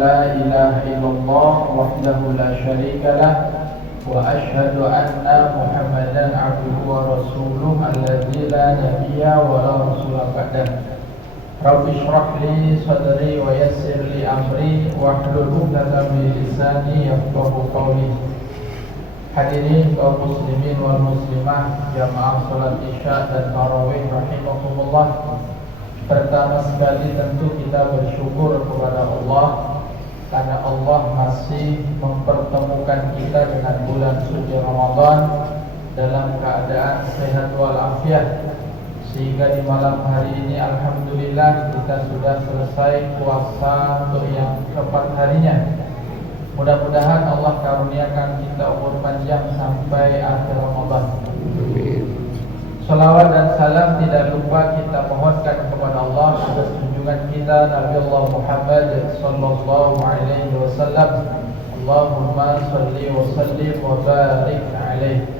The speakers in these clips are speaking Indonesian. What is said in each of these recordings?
لا إله إلا الله وحده لا شريك له وأشهد أن محمدا عبده ورسوله الذي لا نبي ولا رسول بعده رب اشرح لي صدري ويسر لي أمري واحلل عقدة من لساني يفقهوا قولي. Hadirin kaum muslimin wal muslimah, jamaah salat Isya dan tarawih rahimakumullah. Pertama sekali tentu kita bersyukur kepada Allah karena Allah masih mempertemukan kita dengan bulan suci Ramadan dalam keadaan sehat walafiat, sehingga di malam hari ini alhamdulillah kita sudah selesai puasa untuk yang keempat harinya. Mudah-mudahan Allah karuniakan kita umur panjang sampai akhir Ramadan. Salawat dan salam tidak lupa kita mohonkan kepada Allah atas junjungan kita Nabi Allah Muhammad sallallahu alaihi wasallam. Allahumma shalli wa sallim wa barik alaihi.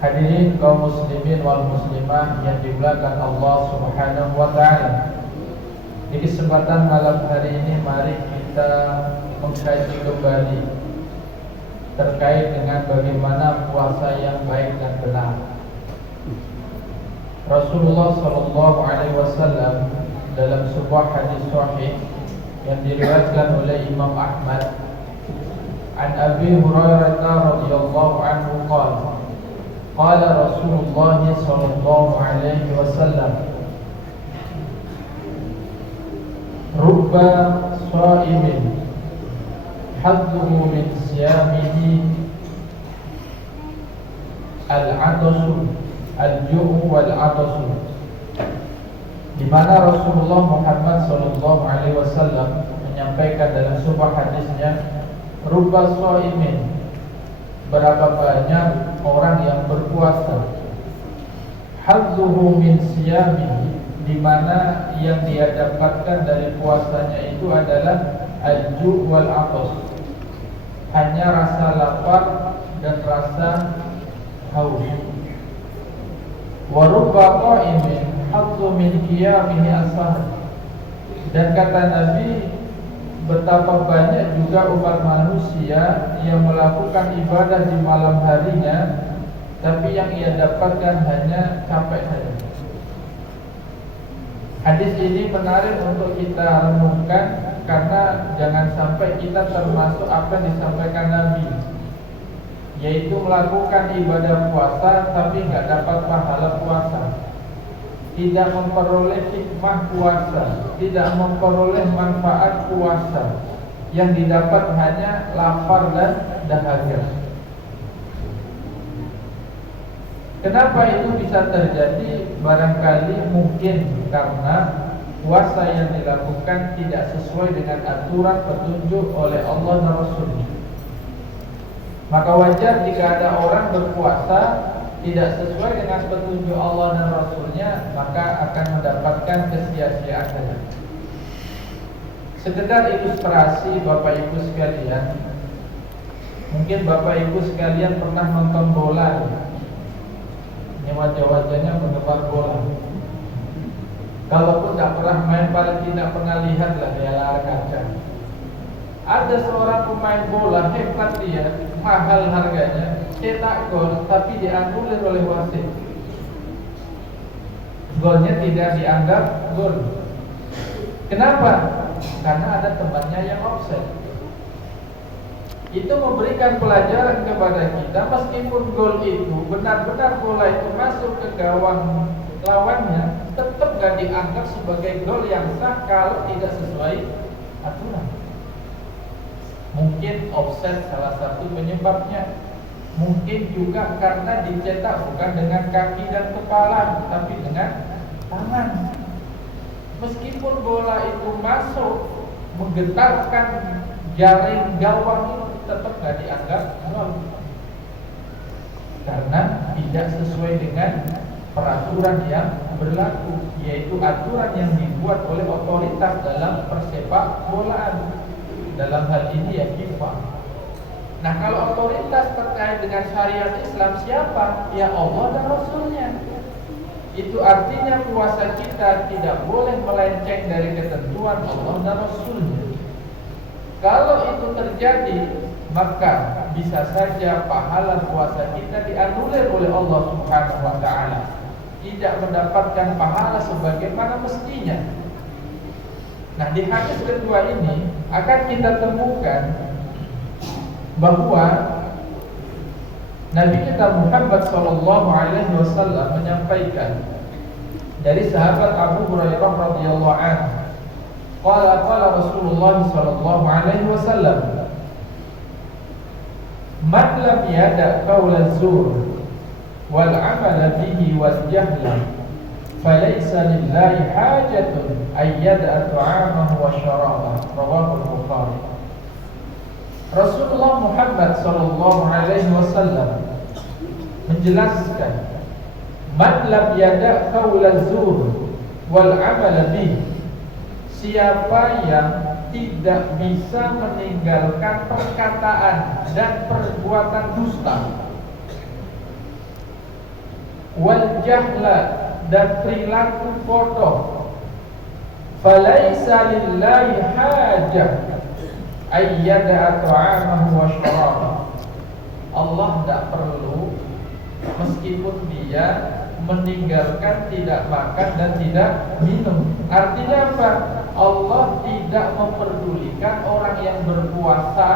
Hadirin kaum muslimin wal muslimah yang dimuliakan Allah Subhanahu wa taala. Di kesempatan malam hari ini mari kita mengkaji kembali terkait dengan bagaimana puasa yang baik dan benar. Rasulullah sallallahu alaihi wasallam dalam sebuah hadis sahih yang diriwayatkan oleh Imam Ahmad an Abi Hurairah radhiyallahu anhu qala qala Rasulullah sallallahu alaihi wasallam rubba sha'imin hadduhu min siyamihi al-'atasu al-ju'u wal-'atasu, di mana Rasulullah Muhammad sallallahu alaihi wasallam menyampaikan dalam sebuah hadisnya, rubba sha'imin, berapa banyak orang yang berpuasa, hadduhu min siyamihi, di mana yang dia dapatkan dari puasanya itu adalah al-ju' wal-'atas, hanya rasa lapar dan rasa haus. Wa rubba qa'imin haddu min qiyamihi as-sahr, dan kata Nabi, betapa banyak juga umat manusia yang melakukan ibadah di malam harinya, tapi yang ia dapatkan hanya capek saja. Hadis ini menarik untuk kita renungkan, karena jangan sampai kita termasuk apa yang disampaikan Nabi, yaitu melakukan ibadah puasa tapi nggak dapat pahala puasa, tidak memperoleh hikmah puasa, tidak memperoleh manfaat puasa, yang didapat hanya lapar dan dahaga. Kenapa itu bisa terjadi? Barangkali mungkin karena puasa yang dilakukan tidak sesuai dengan aturan petunjuk oleh Allah dan Rasulnya. Maka wajar jika ada orang berpuasa tidak sesuai dengan petunjuk Allah dan Rasulnya, maka akan mendapatkan kesia-siaan saja. Sekedar ilustrasi Bapak Ibu sekalian, mungkin Bapak Ibu sekalian pernah nonton bola ya? Ini wajah-wajahnya penggemar bola. Kalaupun tidak pernah main, paling tidak pernah lihat lah di layar kaca. Ada seorang pemain bola hebat, dia mahal harganya, cetak gol tapi dianulir oleh wasit. Golnya tidak dianggap gol. Kenapa? Karena ada temannya yang offside. Itu memberikan pelajaran kepada kita, meskipun gol itu benar-benar bola itu masuk ke gawang lawannya, tetap gak dianggap sebagai gol yang sah kalau tidak sesuai aturan. Mungkin offset salah satu penyebabnya, mungkin juga karena dicetak bukan dengan kaki dan kepala, tapi dengan tangan. Meskipun bola itu masuk menggetarkan jaring gawang itu, tetap gak dianggap gol, karena tidak sesuai dengan peraturan yang berlaku, yaitu aturan yang dibuat oleh otoritas dalam persepak bolaan, dalam hal ini ya FIFA. Nah, kalau otoritas terkait dengan syariat Islam siapa? Ya Allah dan Rasulnya. Itu artinya puasa kita tidak boleh melenceng dari ketentuan Allah dan Rasulnya. Kalau itu terjadi, maka bisa saja pahala puasa kita dianulir oleh Allah Subhanahu wa taala. Tidak mendapatkan pahala sebagaimana mestinya. Nah, di hadis kedua ini akan kita temukan bahwa Nabi kita Muhammad sallallahu alaihi wasallam menyampaikan dari sahabat Abu Hurairah radhiyallahu anhu, qala Rasulullah sallallahu alaihi wasallam, man lam yada qaula zur wal amala bihi wal jahla falaysa lillahi hajatun ay yada'a ta'amahu wa syarabahu. Rawahu Bukhari. Rasulullah Muhammad sallallahu alaihi wasallam menjelaskan, man lam yada qaula zur wal amala bihi, siapa yang tidak bisa meninggalkan perkataan dan perbuatan dusta, wal jahla, dan perilaku bodoh, falaisa lillahi hajah ayyada'a ta'amahu wa syarabahu. Allah tidak perlu, meskipun dia meninggalkan tidak makan dan tidak minum. Artinya apa? Allah tidak memperdulikan orang yang berpuasa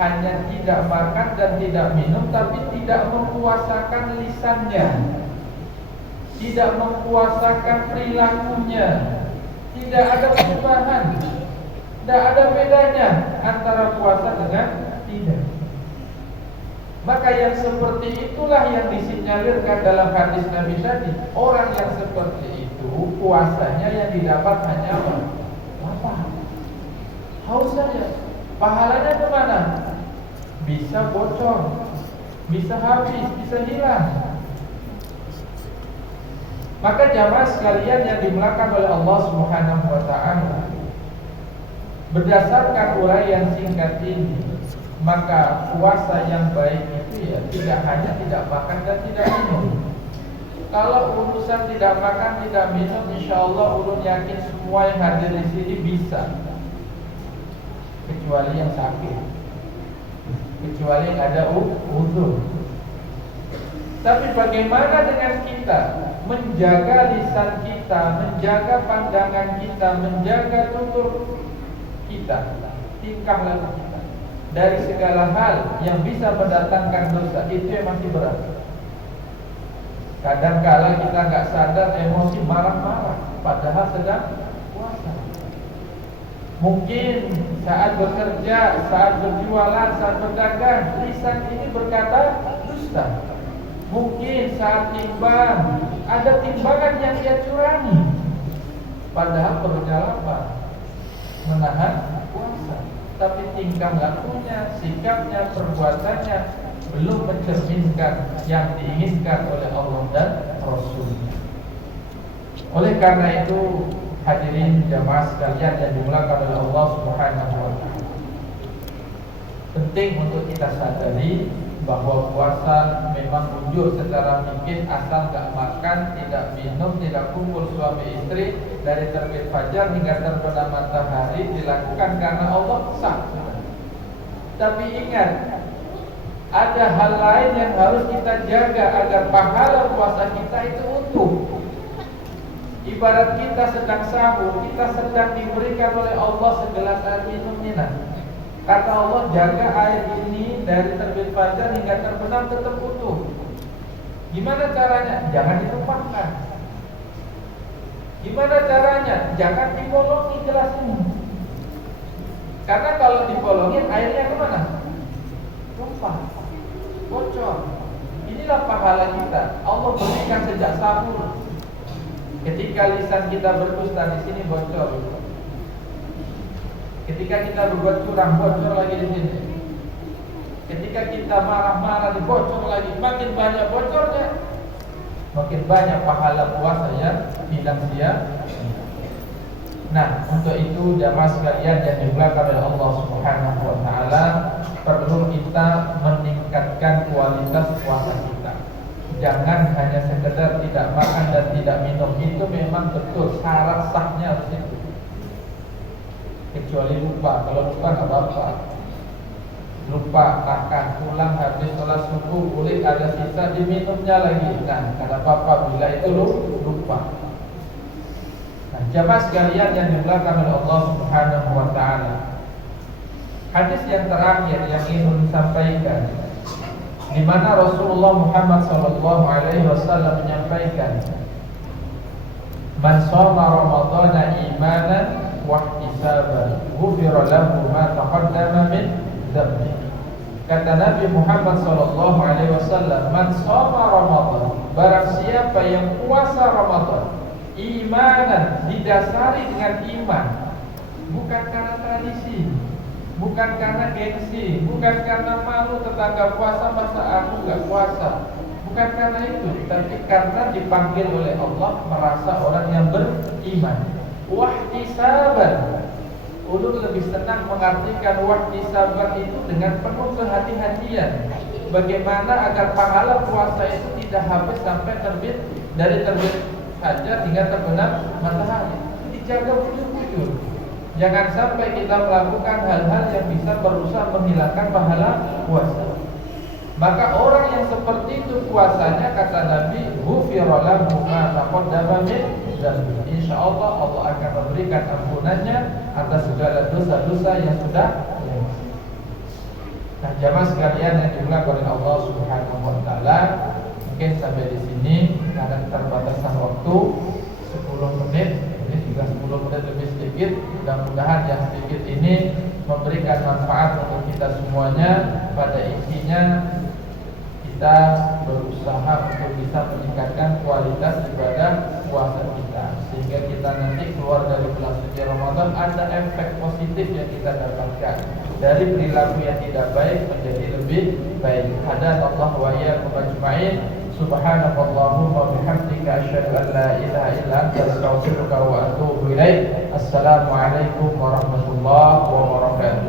hanya tidak makan dan tidak minum, tapi tidak mempuasakan lisannya, tidak mempuasakan perilakunya. Tidak ada perubahan, tidak ada bedanya antara puasa dengan tidak. Maka yang seperti itulah yang disinyalirkan dalam hadis Nabi tadi. Orang yang seperti itu puasanya yang didapat hanya apa? Lapar, haus saja. Pahalanya kemana? Bisa bocor, bisa habis, bisa hilang. Maka jamaah sekalian yang dimuliakan oleh Allah Subhanahu wa taala, berdasarkan uraian singkat ini, maka puasa yang baik itu ya tidak hanya tidak makan dan tidak minum. Kalau urusan tidak makan tidak minum, insya Allah ulun yakin semua yang hadir di sini bisa, kecuali yang sakit, kecuali yang ada uzur. Tapi bagaimana dengan kita menjaga lisan kita, menjaga pandangan kita, menjaga tutur kita, tingkah laku kita dari segala hal yang bisa mendatangkan dosa? Itu yang masih berat. Kadang-kala kita nggak sadar emosi marah-marah, padahal sedang puasa. Mungkin saat bekerja, saat berjualan, saat berdagang, lisan ini berkata dusta. Mungkin saat timbang, ada timbangan yang dia curangi, padahal perlunya lapar, menahan puasa. Tapi tingkah lakunya, sikapnya, perbuatannya belum mencerminkan yang diinginkan oleh Allah dan Rasulnya. Oleh karena itu, hadirin jamaah sekalian yang dimuliakan oleh Allah Subhanahu wa taala, penting untuk kita sadari bahwa puasa memang muncul secara fikih asal gak makan, tidak minum, tidak kumpul suami istri dari terbit fajar hingga terbenam matahari, dilakukan karena Allah, sah. Tapi ingat, ada hal lain yang harus kita jaga agar pahala puasa kita itu utuh. Ibarat kita sedang sahur, kita sedang diberikan oleh Allah segelas air minum ini. Kata Allah, jaga air ini dari terbit fajar hingga terbenam tetap utuh. Gimana caranya? Jangan ditumpahkan. Gimana caranya? Jangan dipolongi gelas ini. Karena kalau dipolongin, airnya kemana? Tumpah, bocor. Inilah pahala kita. Allah berikan sejak sahur. Ketika lisan kita berdusta, di sini bocor. Ketika kita berbuat curang, bocor lagi di sini. Ketika kita marah-marah, dibocor lagi. Makin banyak bocornya, makin banyak pahala puasa yang hilang sia. Nah, untuk itu jamaah sekalian yang dimuliakan oleh Allah Subhanahu wa taala, perlu kita meningkatkan kualitas puasa kita. Jangan hanya sekedar tidak makan dan tidak minum. Itu memang betul syarat sahnya harus itu. kecuali lupa. Kalau lupa nggak apa-apa. Lupa makan, pulang habis sholat subuh, boleh ada sisa diminumnya lagi. Nah, nggak ada apa-apa bila itu lupa. Nah, jamaah sekalian yang dimuliakan oleh Allah Subhanahu wa taala. Hadis yang terakhir yang ingin disampaikan, di mana Rasulullah Muhammad sallallahu alaihi wasallam menyampaikan, "Man shoma Ramadhana imanan wa ihtisaban, ghufira lahu ma taqaddama min dzambi." Kata Nabi Muhammad sallallahu alaihi wasallam, "Man shoma Ramadhan," barang siapa yang puasa Ramadan, imanan, didasari dengan iman, bukan karena tradisi, bukan karena gengsi, bukan karena malu tetangga puasa masa aku nggak puasa, bukan karena itu, tapi karena dipanggil oleh Allah merasa orang yang beriman. Wahtisaban, ulun lebih senang mengartikan wahtisaban itu dengan penuh kehati-hatian. Bagaimana agar pahala puasa itu tidak habis sampai terbit, dari terbit saja hingga terbenam matahari. Dijaga bujur-bujur. Jangan sampai kita melakukan hal-hal yang bisa berusaha menghilangkan pahala puasa. Maka orang yang seperti itu puasanya, kata Nabi, ghufira lahu ma taqaddama min dzambi. Insyaallah Allah akan memberikan ampunannya atas segala dosa-dosa yang sudah lewat. Nah, jamaah sekalian yang dimuliakan oleh Allah Subhanahu wa taala, mungkin sampai di sini karena keterbatasan waktu 10 menit. Ini juga 10 menit lebih sedikit. Mudah-mudahan yang sedikit ini memberikan manfaat untuk kita semuanya. Pada intinya kita berusaha untuk bisa meningkatkan kualitas ibadah puasa kita, sehingga kita nanti keluar dari bulan suci Ramadan ada efek positif yang kita dapatkan dari perilaku yang tidak baik menjadi lebih baik. Hadanallahu wa iyyakum ajma'in. Subhanakallahumma wa bihamdika asyhadu an la ilaha illa anta astaghfiruka wa atubu ilaik. Assalamualaikum warahmatullahi wabarakatuh.